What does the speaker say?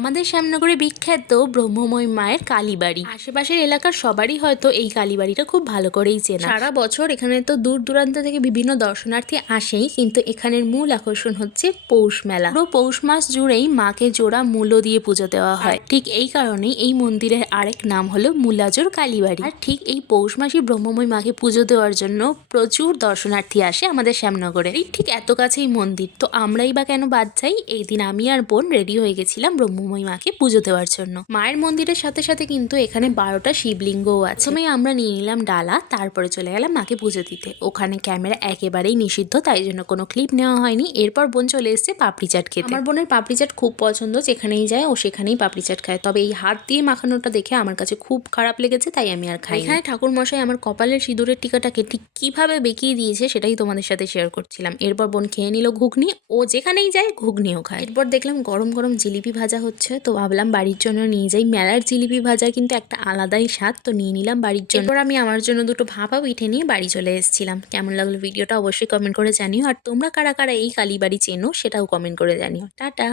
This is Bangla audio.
আমাদের শ্যামনগরে বিখ্যাত ব্রহ্মময় মায়ের কালীবাড়ি। আশেপাশের এলাকার সবারই হয়তো এই কালীবাড়িটা খুব ভালো করেই চেনা। সারা বছর এখানে তো দূর দূরান্ত থেকে বিভিন্ন দর্শনার্থী আসেই, কিন্তু এখানের মূল আকর্ষণ হচ্ছে পৌষ মেলা। পুরো পৌষ মাস জুড়েই মাকে জোড়া মূল্য দিয়ে পুজো দেওয়া হয়। ঠিক এই কারণেই এই মন্দিরের আরেক নাম হলো মূলাজোর কালীবাড়ি। আর ঠিক এই পৌষ মাসে ব্রহ্মময় মাকে পুজো দেওয়ার জন্য প্রচুর দর্শনার্থী আসে আমাদের শ্যামনগরে। ঠিক এত কাছেই মন্দির, তো আমরাই বা কেন বাদ যাই? এই দিন আমি আর বোন রেডি হয়ে গেছিলাম ব্রহ্মময় মাকে পুজো দেওয়ার জন্য। মায়ের মন্দিরের সাথে সাথে কিন্তু এখানে 12টা শিবলিঙ্গও আছে। প্রথমেই আমরা নিয়ে নিলাম ডালা, তারপরে চলে গেলাম মাকে পুজো দিতে। ওখানে ক্যামেরা একেবারেই নিষিদ্ধ, তাই জন্য কোনো ক্লিপ নেওয়া হয়নি। এরপর বোন চলে এসেছে পাপড়ি চাট খেতে। আমার বোনের পাপড়ি চাট খুব পছন্দ, যেখানেই যায় ও সেখানেই পাপড়ি চাট খায়। তবে এই হাত দিয়ে মাখানোটা দেখে আমার কাছে খুব খারাপ লেগেছে, তাই আমি আর খাই। এখানে ঠাকুর মশাই আমার কপালের সিঁদুরের টিকাটাকে ঠিক কিভাবে বেঁকিয়ে দিয়েছে সেটাই তোমাদের সাথে শেয়ার করছিলাম। এরপর বোন খেয়ে নিল ঘুগনি, ও যেখানেই যায় ঘুগনিও খায়। এরপর দেখলাম গরম গরম জিলিপি ভাজা হচ্ছে, তো ভাবলাম বাড়ির জন্য নিয়ে যাই। মেলার জিলিপি ভাজা কিন্তু একটা আলাদাই স্বাদ, তো নিয়ে নিলাম বাড়ির জন্য। এরপর আমি আমার জন্য দুটো ভাপা পিঠে নিয়ে বাড়ি চলে এসেছিলাম। কেমন লাগলো ভিডিওটা অবশ্যই কমেন্ট করে জানিও, আর তোমরা কারা কারা এই কালীবাড়ি চেনো সেটাও কমেন্ট করে জানিও। টাটা।